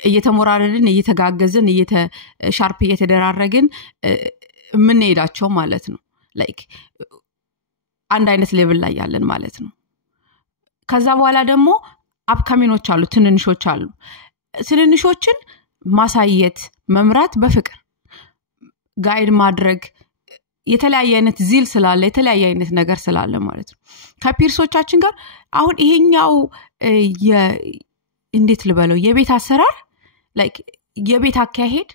እየተሞራረድን እየተጋገዝን ሻርፕ እየተደራረግን ምን ሄዳቸው ማለት ነው like አንድ አይነት ሌቭል ላይ ያለን ማለት ነው ከዛ በኋላ ደግሞ አፕካሚኖች አሉ ትንንሾች አሉ ትንንሾችን ማሳየት መምራት በፍቅር ጋይድ ማድረግ የተለያየ አይነት ዚል ስላለ የተለያየ አይነት ነገር ስላለ ማለት ነው ከፒርሶቻችን ጋር አሁን ይሄኛው እንዴት ልበለው የቤት አሰራር like የቤት አካሄድ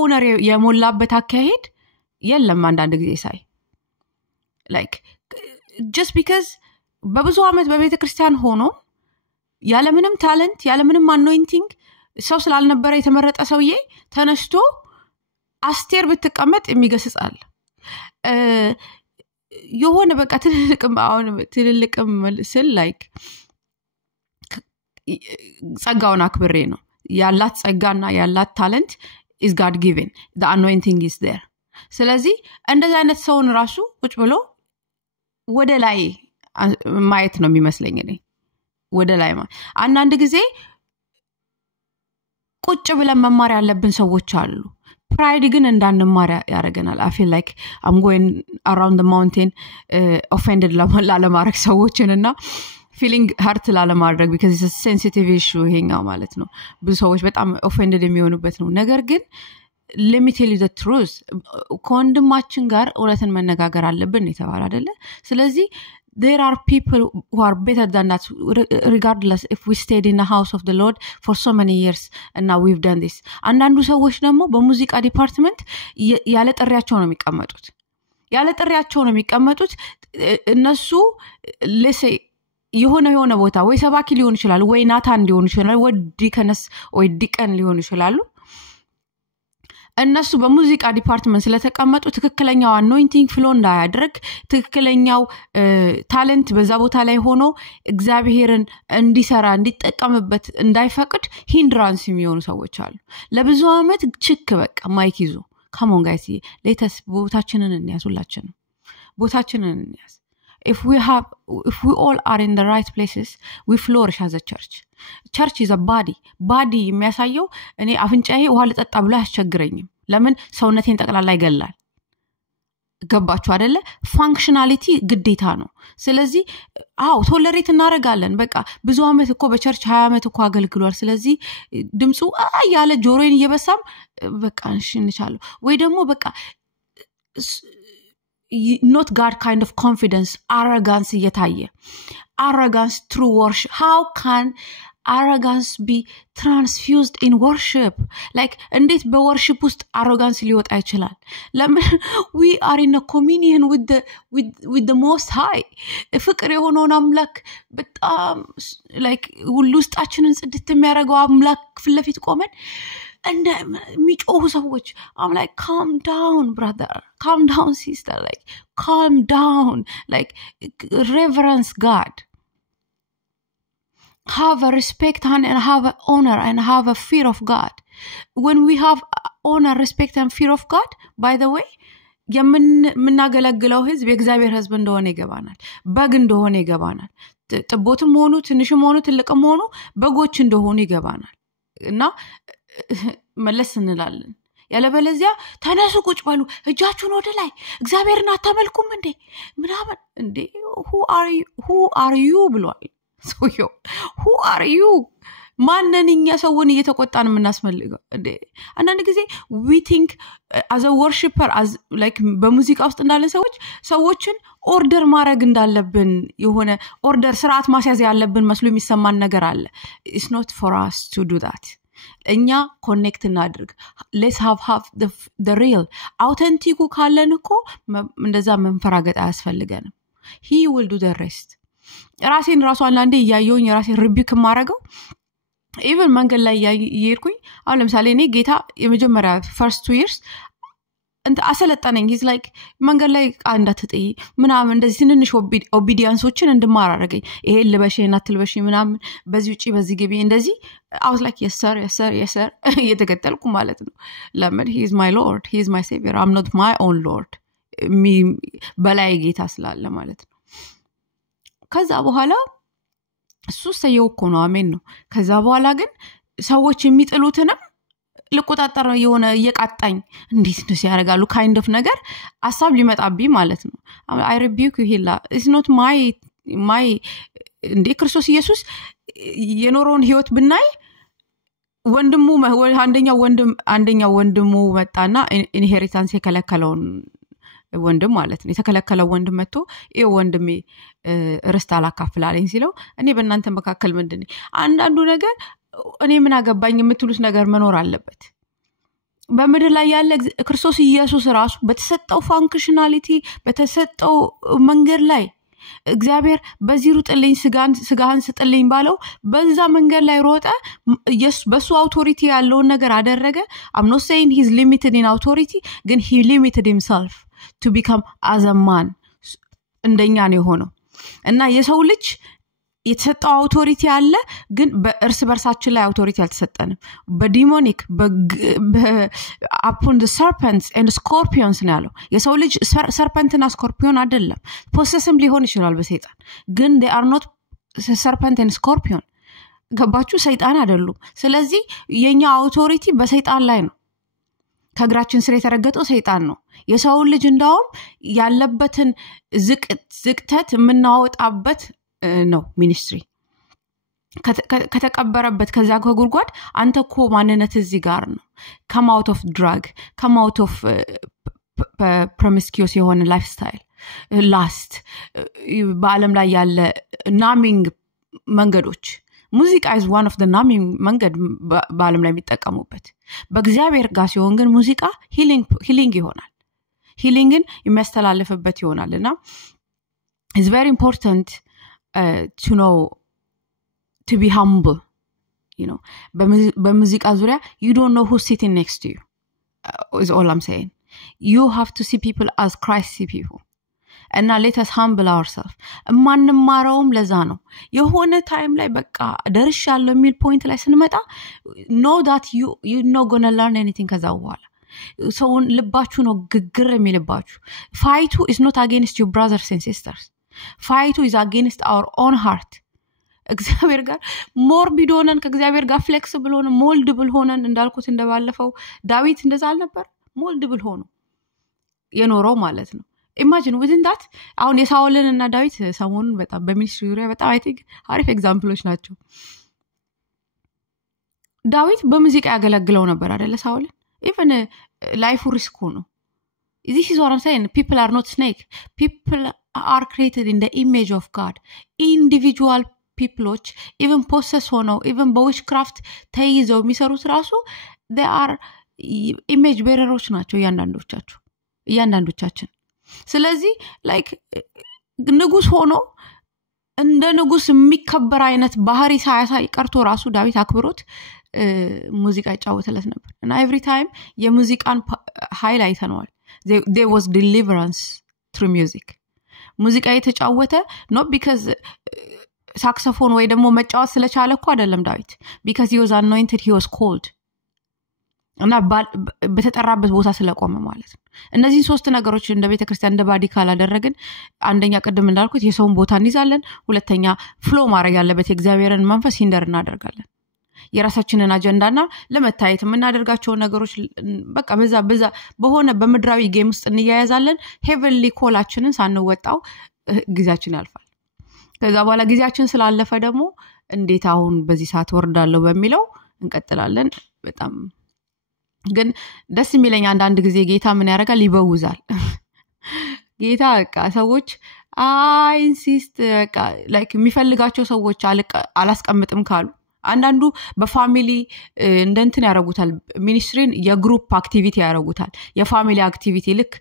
ኦነር የሞላበት አካሄድ የለም አንዳንድ ጊዜ ሳይ like just because በብዙ አመት በቤተ ክርስቲያን ሆኖ ያለምንም ታለንት ያለምንም anointing ሰው ስላልነበረ የተመረጠ ሰውዬ ተነስቶ አስቴር ብትቀመጥ የሚገስጻል የሆነ በቃ ትልልቅም ስል like ጸጋውን አክብሬ ነው ያላት ጸጋና ያላት ታለንት is God given the anointing is there ስለዚህ እንደዛ አይነት ሰውን ራሱ ቁጭ ብሎ ወደ ላይ ማየት ነው የሚመስለኝ እኔ ወደ ላይ አንድ ጊዜ ቁጭ ብለን መማር ያለብን ሰዎች አሉ pride ግን እንዳንማር ያረጋናል I feel like I'm going around the mountain offended ላለማረክ ሰዎችንና feeling hurt ላለማድረግ because it's a sensitive issue ይሄኛው ማለት ነው ብዙ ሰዎች በጣም offended የሚሆኑበት ነው ነገር ግን let me tell you the truth ኮንድማችን ጋር እውነትን መነጋገር አለብን የተባለ አይደለ ስለዚህ there are people who are better than us regardless if we stayed in the house of the Lord for so many years and now we've done this አንዳንዱ ሰዎች ደግሞ በሙዚቃ ዲፓርትመንት ያለ ጥሪያቸው ነው የሚቀመጡት ያለ ጥሪያቸው ነው የሚቀመጡት እነሱ ለሴ የሆነ ቦታ ወይ ሰባኪ ሊሆን ይችላል ወይ ናታን ሊሆን ይችላል ወይ ዲከነስ ወይ ዲቀን ሊሆን ይችላሉ እነሱ በሙዚቃ ዲፓርትመንት ስለተቀመጡ ትክክለኛው anointing flow እንዳያደርግ ትክክለኛው ታለንት በዛ ቦታ ላይ ሆኖ እግዚአብሔርን እንዲሰራ እንዲጠቀምበት እንዳይፈቅድ ሂንድራንስ የሚሆኑ ሰዎች አሉ ለብዙ አመት ችክ በቃ ማይክ ይዞ come on guys ሌተስ ቦታችንን እንያዙላችን ቦታችንን እንያዝ if we all are in the right places we flourish as a church is a body የሚያሳየው እኔ አፍንጫዬ ውሃ ልጠጣ ብሎ ያስቸግረኝም ለምን ሰውነቴን ጠቅላላ ይገላል ገባችሁ አይደለ ፋንክሽናሊቲ ግዴታ ነው ስለዚህ ቶለሬት እናረጋለን በቃ ብዙ አመት እኮ በቸርች 20 አመት እኮ አገልግሏል ስለዚህ ድምጹ ያለ ጆሮዬን እየበሳም በቃ እንችላለን ወይ ደግሞ በቃ not God kind of confidence arrogance እየታየ arrogance through worship how can arrogance be transfused in worship like እንዴት በworship ውስጥ arrogance ሊወጣ ይችላል ለምን we are in a communion with the most high ፍቅር የሆነውን አምላክ በጣም like ሁሉ ውስጣችንን ጽድት የሚያደርገው አምላክ ፍለፊት ቆመን and የሚጮሁ ሰዎች I'm like calm down brother calm down sister like calm down like reverence God have a respect and have a honor and have a fear of God when we have honor respect and fear of God by the way የምናገለግለው ህዝብ የእግዚአብሔር ህዝብ እንደሆነ ይገባናል በግ እንደሆነ ይገባናል ጥቦትም ሆኑ ትንሽም ሆኑ ትልቅም ሆኑ በጎች እንደሆኑ ይገባናል እና መለስ እንላለን ያለበለዚያ ተነሱ ቁጭ በሉ እጃችሁን ወደ ላይ እግዚአብሔርን አታመልኩም እንዴ ምናምን እንዴ who are you ብሏል ሰውየው who are you ማንነኛ ሰውን እየተቆጣን የምናስመልገው እንዴ አንዳንድ ጊዜ we think as a worshipper as like በሙዚቃ ውስጥ እንዳለ ሰዎችን ኦርደር ማድረግ እንዳለብን የሆነ ኦርደር ስርዓት ማስያዝ ያለብን መስሎ የሚሰማን ነገር አለ it's not for us to do that እኛ ኮኔክት እናድርግ let's have the real authentic ካለን እኮ እንደዛ መንፈራገጥ አያስፈልገንም he will do the rest ራሴን አንዴ ያየውኝ ራሴን ሪቢክ ማረገው even መንገድ ላይ ይርኩኝ አሁን ለምሳሌ እኔ ጌታ የመጀመሪያ first 2 years እንት አሰለጠነኝ he's like መንገድ ላይ እንዳትጥይ ምናምን እንደዚህ ትንንሽ ኦቢዲያንሶችን እንድማር አረገኝ ይሄ ልበሽና ትልበሽ ምናምን በዚህ ውጪ በዚህ ግቢ እንደዚህ I was like yes sir እየተከተልኩ ማለት ነው ለምን he is my lord he is my savior I'm not my own lord በላይ ጌታ ስላለ ማለት ነው ከዛ በኋላ እሱ ሰየውኮ ነው አሜን ነው ከዛ በኋላ ግን ሰዎች የሚጥሉትንም ለቆጣጣር የሆነ የቃጣኝ እንዴት ነው ሲያረጋሉ kind of ነገር አሳብ ሊመጣብኝ ማለት ነው I rebuke you ሂላ it's not my እንዴ ክርስቶስ ኢየሱስ የኖረውን ህይወት ብናይ ወንድሙ አንደኛው ወንድሙ መጣና ኢንሄሪታንስ የከለከለውን ወንድም ማለት ነው የተከለከለው ወንድም መጥቶ ይሄ ወንድሜ ርስት አላካፍላለኝ ሲለው እኔ በእናንተ መካከል ምንድነው አንዳንዱ ነገር እኔ ምን አገባኝ የምትሉት ነገር መኖር አለበት በምድር ላይ ያለ ክርስቶስ ኢየሱስ ራሱ በተሰጠው ፋንክሽናሊቲ በተሰጠው መንገድ ላይ እግዚአብሔር በዚህ ሩጥልኝ ስጋህን ስጥልኝ ባለው በዛ መንገድ ላይ ሮጠ በሱ አውቶሪቲ ያለውን ነገር አደረገ I'm not saying he's limited in authority ግን he limited himself to become as a man እንደኛ ነው የሆነው እና የሰው ልጅ የተሰጠው አውቶሪቲ አለ ግን በእርስ በርሳችን ላይ አውቶሪቲ አልተሰጠንም በዲሞኒክ upon the serpents and scorpions ነው ያለው የሰው ልጅ serpent እና scorpion አይደለም possessም ሊሆን ይችላል በሰይጣን ግን they are not serpent and scorpion ገባችሁ ሰይጣን አይደሉም ስለዚህ የኛ አውቶሪቲ በሰይጣን ላይ ነው ከግራችን ስር የተረገጠው ሰይጣን ነው የሰው ልጅ እንደውም ያለበትን ዝቅተት የምናወጣበት ነው ሚኒስትሪ ከተቀበረበት ከዛ ከጉርጓድ አንተኮ ማንነት እዚህ ጋር ነው come out of drug come out of promiscuous የሆነ lifestyle last በአለም ላይ ያለ numbing መንገዶች ሙዚቃ is one of the numbing መንገድ በአለም ላይ የሚጠቀሙበት በእግዚአብሔር ጋር ሲሆን ግን ሙዚቃ healing ይሆናል healingን የሚያስተላልፍበት ይሆናልና it's very important to know to be humble you know በሙዚቃ ዙሪያ you don't know who's sitting next to you is all I'm saying you have to see people as Christ see people and now let us humble ourselves ማንማራውም ለዛ ነው የሆነ ታይም ላይ በቃ ደርሻለሁ የሚል ፖይንት ላይ ስንመጣ know that you not going to learn anything ከዛ በኋላ ሰውን ልባችሁ ነው ግግር የሚልባችሁ fight is not against your brothers and sisters fight is against our own heart እግዚአብሔር ጋር ሞርቢድ ሆነን ከእግዚአብሔር ጋር ፍሌክሲብል ሆነን ሞልድብል ሆነን እንዳልኩት እንደባለፈው ዳዊት እንደዛ አልነበር ሞልድብል ሆኖ የኖረው ማለት ነው imagine within that አሁን የሳኦልን እና ዳዊት ሰሞኑን በጣም በሚኒስትሪ ዙሪያ በጣም I think አሪፍ ኤግዛምፕሎች ናቸው ዳዊት በሙዚቃ ያገለግለው ነበር አይደለ ሳኦልን even life risk ነው this is what I'm saying people are not snake people are created in the image of God individual peopleዎች even possess ሆነው even በwitchcraft ተይዘው የሚሰሩት ራሱ they are image bearers ናቸው እያንዳንዶቻችን ስለዚህ like ንጉስ ሆኖ እንደ ንጉስ የሚከበር አይነት ባህሪ ሳያሳይ ቀርቶ ራሱ ዳዊት አክብሮት ሙዚቃ ይጫወተለት ነበር እና every time የሙዚቃን ሃይላይት ነው there was deliverance through music ሙዚቃ የተጫወተ not because ሳክሶፎን ወይ ደግሞ መጫወት ስለቻለ እኮ አይደለም ዳዊት because he was anointed he was called እና በተጠራበት ቦታ ስለቆመ ማለት ነው እነዚህ ሶስት ነገሮች እንደ ቤተክርስቲያን እንደ ባዲ ካላደረግን አንደኛ ቀደም እንዳልኩት የሰውን ቦታ እንይዛለን ሁለተኛ ፍሎ ማድረግ ያለበት የእግዚአብሔርን መንፈስ ሂንደር እናደርጋለን የራሳችንን አጀንዳና ለመታየት የምናደርጋቸው ነገሮች በቃ በዛ በሆነ በምድራዊ ጌም ውስጥ እንያያዛለን ሄቨንሊ ኮላችንን ሳንወጣው ጊዜያችን ያልፋል ከዛ በኋላ ጊዜያችን ስላለፈ ደግሞ እንዴት አሁን በዚህ ሰዓት ወርዳለሁ በሚለው እንቀጥላለን በጣም ግን ደስ የሚለኝ አንድ ጊዜ ጌታ ምን ያደርጋል ይበውዛል ጌታ በቃ ሰዎች ኢንሲስት በቃ ላይክ የሚፈልጋቸው ሰዎች አላስቀምጥም ካሉ አንዳንዱ በፋሚሊ እንደንትን ያረጉታል ሚኒስትሪን የግሩፕ አክቲቪቲ ያረጉታል የፋሚሊ አክቲቪቲ ልክ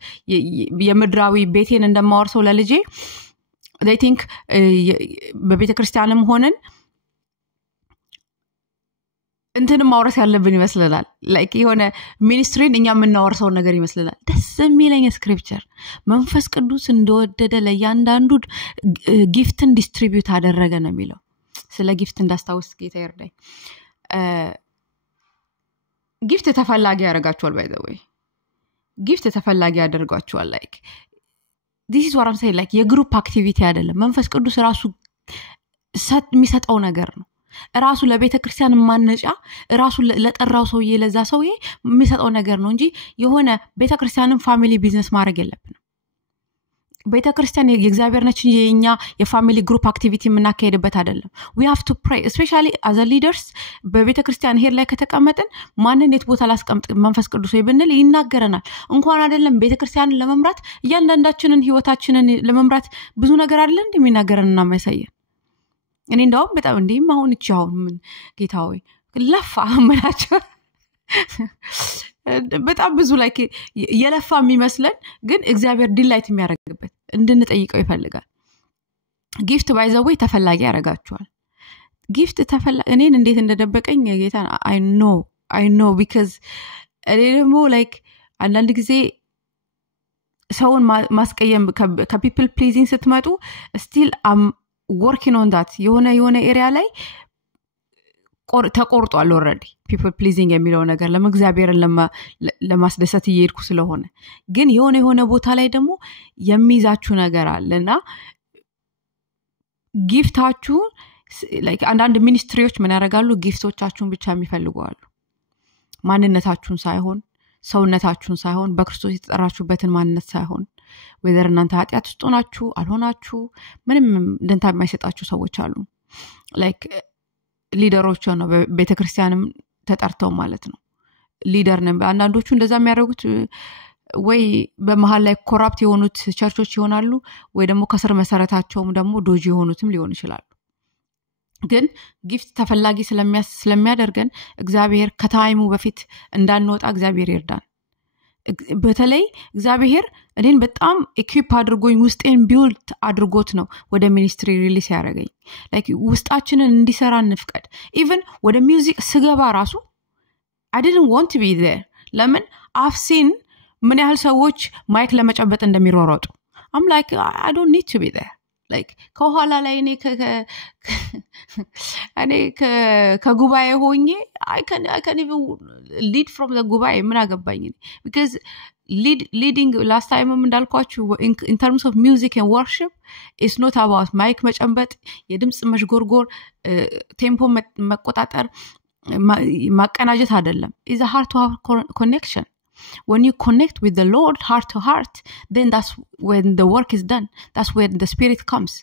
የምድራዊ ቤቴን እንደማወርሰው ለልጄ they think በቤተክርስቲያንም ሆነን እንትን ማውረስ ያለብን ይመስላል ላይክ የሆነ ሚኒስትሪን እኛ የምናወርሰው ነገር ይመስላል ደስ የሚለኝ ስክሪፕቸር መንፈስ ቅዱስ እንደወደደ ለያንዳንዱ ጊፍትን ዲስትሪቢዩት አደረገ ነው የሚለው ስለ ጊፍት እንዳስታውስ ጌታ ይርዳኝ ጊፍት ተፈላጊ ያደርጋቸዋል by the way ጊፍት ተፈላጊ ያደርጋቸዋል like this is what I'm saying like የግሩፕ አክቲቪቲ አይደለም መንፈስ ቅዱስ ራሱ የሚሰጠው ነገር ነው ራሱ ለቤተክርስቲያን ማነጫ ራሱ ለጠራው ሰውዬ ለዛ ሰውዬ የሚሰጠው ነገር ነው እንጂ የሆነ ቤተክርስቲያንን ፋሚሊ ቢዝነስ ማድረግ የለብንም ቤተክርስቲያን የእግዚአብሔር ነች እንጂ የኛ የፋሚሊ ግሩፕ አክቲቪቲ የምናካሄድበት አይደለም we have to pray especially as a leaders በቤተክርስቲያን ሄር ላይ ከተቀመጥን ማንን የት ቦታ ላስቀምጥ መንፈስ ቅዱስ ወይ ብንል ይናገረናል እንኳን አይደለም ቤተክርስቲያንን ለመምራት እያንዳንዳችንን ህይወታችንን ለመምራት ብዙ ነገር አይደለም እንደሚናገረንና ማይሳየን እኔ እንደውም በጣም እንደም አሁን እቺ አሁን ምን ጌታዬ ለፋ አመናቸው በጣም ብዙ ላይክ የለፋ የሚመስለን ግን እግዚአብሔር ዲላይት የሚያደርግበት እንድንጠይቀው ይፈልጋል ጊፍት ባይ ዘ ዌይ ተፈላጊ ያረጋችኋል ጊፍት እኔን እንዴት እንደደበቀኝ ጌታ I know because እኔ ደግሞ ላይክ አንዳንድ ጊዜ ሰውን ማስቀየም ከፒፕል ፕሊዚንግ ስትመጡ still I'm working on that የሆነ ኤሪያ ላይ ተቆርጧል already people pleasing የሚለው ነገር ለእግዚአብሔርን ለማስደሰት እየሄድኩ ስለሆነ ግን የሆነ ቦታ ላይ ደግሞ የሚይዛችሁ ነገር አለና ጊፍታችሁ like አንዳንድ ሚኒስትሪዎች ምን ያደርጋሉ ጊፍቶቻችሁን ብቻ የሚፈልጉዋሉ ማንነታችሁን ሳይሆን ሰውነታችሁን ሳይሆን በክርስቶስ የተጠራችሁበትን ማንነት ሳይሆን whether እናንተ ኃጢያት ውስጥ ሆናችሁ አልሆናችሁ ምንም ደንታ የማይሰጣችሁ ሰዎች አሉ like ሊደሮች ነው በቤተክርስቲያንም ተጠርተው ማለት ነው ሊደር ነን አንዳንዶቹ እንደዛ የሚያደርጉት ወይ በመሃል ላይ ኮራፕት የሆኑት ቸርቾች ይሆናሉ ወይ ደግሞ ከስር መሰረታቸውም ደግሞ ዶጂ የሆኑትም ሊሆን ይችላል ግን ጊፍት ተፈላጊ ስለሚያደርገን እግዚአብሔር ከታይሙ በፊት እንዳንወጣ እግዚአብሔር ይርዳን በተለይ እግዚአብሔር እኔን በጣም ኢኩዊፕ አድርጎኝ ውስጤን ቢልድ አድርጎት ነው ወደ ሚኒስትሪ ሪሊስ ያደረገኝ ላይክ ውስጣችንን እንዲሰራ እንፍቀድ ኢቭን ወደ ሚውዚክ ስገባ ራሱ I didn't want to be there ለምን I've seen ምን ያህል ሰዎች ማይክ ለመጨበጥ እንደሚሮሮጡ I'm like I don't need to be there like ከኋላ ላይ እኔ ከጉባኤ ሆኜ I can even lead from the ጉባኤ ምን አገባኝ because leading last time እንዳልኳችሁ in terms of music and worship is not about ማይክ መጨበጥ የድምጽ መሽጎርጎር ቴምፖ መቆጣጠር ማቀናጀት አይደለም is a heart to heart connection when you connect with the Lord heart to heart then that's when the work is done that's when the spirit comes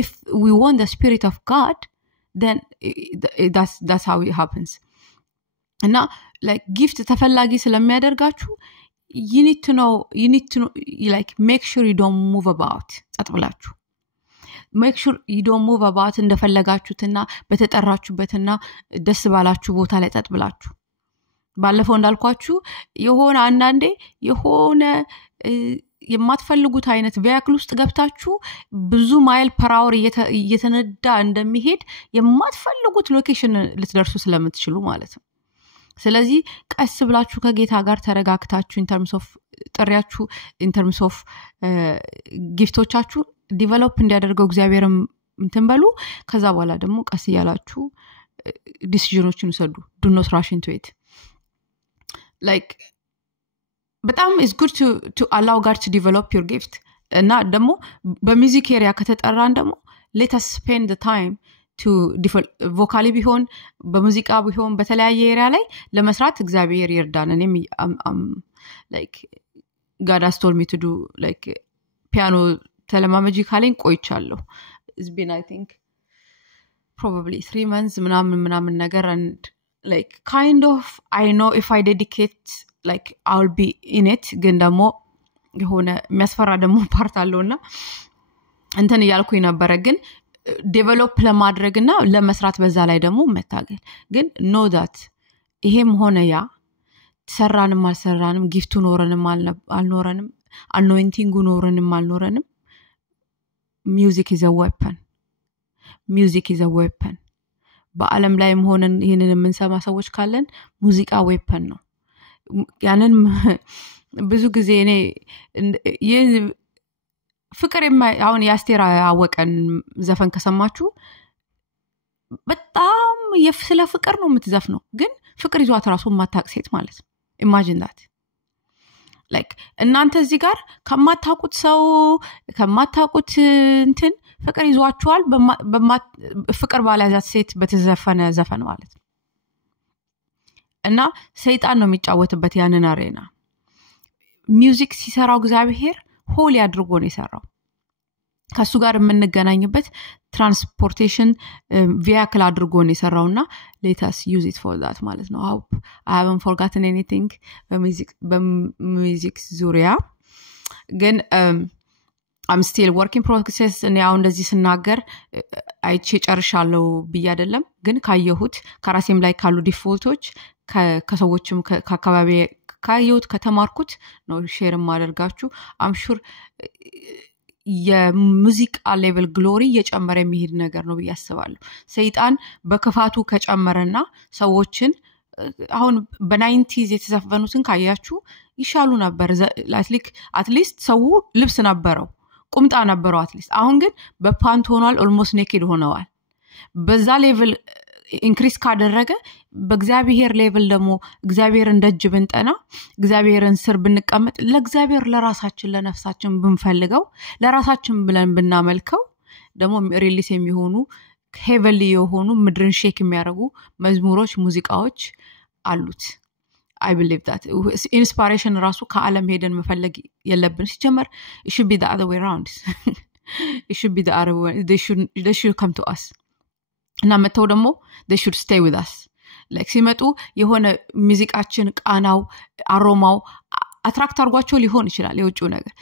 if we want the spirit of God then that's how it happens and now like gift ተፈላጊ ስለሚያደርጋችሁ you need to know like make sure you don't move about ጸጥብላችሁ make sure you don't move about እንደፈለጋችሁትና በተጠራችሁበትና ደስ ባላችሁ ቦታ ላይ ጸጥብላችሁ ባለፈው እንዳልኳችሁ የሆነ አንዳንዴ የሆነ የማትፈልጉት አይነት ቬሂክል ውስጥ ገብታችሁ ብዙ ማይል ፐር አወር እየተነዳ እንደሚሄድ የማትፈልጉት ሎኬሽን ልትደርሱ ስለምትችሉ ማለት ነው ስለዚህ ቀስ ብላችሁ ከጌታ ጋር ተረጋግታችሁ in terms of ጥሪያችሁ in terms of ጊፍቶቻችሁ ዲቨሎፕ እንዲያደርገው እግዚአብሔርም እንተንበሉ ከዛ በኋላ ደግሞ ቀስ ያላችሁ ዲሲዥኖችን ወሰዱ do not rush into it like በጣም is good to allow God to develop your gift እና ደግሞ በሙዚክ ኤሪያ ከተጠራን ደግሞ let us spend the time to ቮካሊ ቢሆን በሙዚቃ ቢሆን በተለያየ ኤሪያ ላይ ለመስራት እግዚአብሔር ይርዳን እኔም like God has told me to do like piano ተለማመጂካሊን ቆይቻለሁ it's been I think probably 3 months ምናምን ነገር and like kind of I know if I dedicate like I'll be in it ግን ደግሞ የሆነ የሚያስፈራ ደግሞ ፓርት አለውና እንትን ያልኩኝ ነበር ግን ዴቨሎፕ ለማድረግና ለመስራት በዛ ላይ ደግሞ መታገል ግን know that ይሄም ሆነ ያ ሰራንም አልሰራንም ጊፍቱ ኖረንም አልኖረንም anointing ኖረንም አልኖረንም music is a weapon በአለም ላይ ሆነን ይሄንን የምንሰማ ሰዎች ካለን ሙዚቃ ዌፐን ነው ያንን ብዙ ጊዜ እኔ ፍቅር አሁን ያስቴራ አወቀን ዘፈን ከሰማችሁ በጣም ስለ ፍቅር ነው የምትዘፍነው ግን ፍቅር ይዟት ራሱ ማታቅ ሴት ማለት ነው imagine that like እናንተ እዚህ ጋር ከማታቁት ሰው ከማታቁት እንትን ፍቅር ይዟችኋል ፍቅር ባላዛት ሴት በተዘፈነ ዘፈን ማለት ነው እና ሰይጣን ነው የሚጫወትበት ያንን አሬና ሚውዚክ ሲሰራው እግዚአብሔር ሆሊ አድርጎ ነው የሰራው ከሱ ጋር የምንገናኝበት ትራንስፖርቴሽን ቬሂክል አድርጎ ነው የሰራውና let us use it for that ማለት ነው I haven't forgotten anything በሙዚክ ዙሪያ ግን I'm still working process and ያው እንደዚህ ስናገር አይቼ ጨርሻለሁ ብዬ አይደለም ግን ካየሁት ከራሴም ላይ ካሉ ዲፎልቶች ከሰዎችም ከአካባቢ ካየሁት ከተማርኩት ነው ሼር ማደርጋችሁ አምሹር የሙዚቃ ሌቨል ግሎሪ እየጨመረ የሚሄድ ነገር ነው ብያስባለሁ ሰይጣን በክፋቱ ከጨመረና ሰዎችን አሁን በ90s የተዘፈኑትን ካያችሁ ይሻሉ ነበር አትሊስት ሰው ልብስ ነበረው ቁምጣ ነበረው አትሊስት አሁን ግን በፓንት ሆኗል ኦልሞስት ኔክድ ሆነዋል በዛ ሌቨል ኢንክሪስ ካደረገ በእግዚአብሔር ሌቨል ደግሞ እግዚአብሔርን ደጅ ብንጠና እግዚአብሔርን ስር ብንቀመጥ ለእግዚአብሔር ለራሳችን ለነፍሳችን ብንፈልገው ለራሳችን ብለን ብናመልከው ደግሞ ሪሊስ የሚሆኑ ሄቨሊ የሆኑ ምድርን ሼክ የሚያደርጉ መዝሙሮች ሙዚቃዎች አሉት I believe that inspiration ራሱ ከዓለም ሄደን መፈለግ የለብን ሲጀመር it should be the other way around it should be the other way they should come to us እና መተው ደግሞ they should stay with us like ሲመጡ የሆነ ሙዚቃችን ቃናው አሮማው አትራክት አርጓቸው ሊሆን ይችላል የውጭው ነገር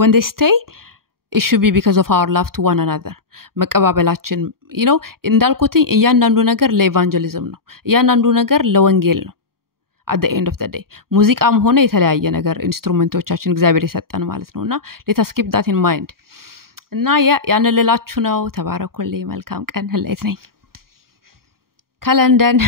when they stay it should be because of our love to one another መቀባበላችን you know እንዳልኩትኝ እያንዳንዱ ነገር ለኢቫንጀሊዝም ነው እያንዳንዱ ነገር ለወንጌል ነው at the end of the day ሙዚቃም ሆነ የተለያየ ነገር ኢንስትሩሜንቶቻችን እግዚአብሔር የሰጠን ማለት ነውና let us keep that in mind እና ያንልላችሁ ነው ተባረኩልኝ መልካም ቀን ህላይት ነኝ ከለንደን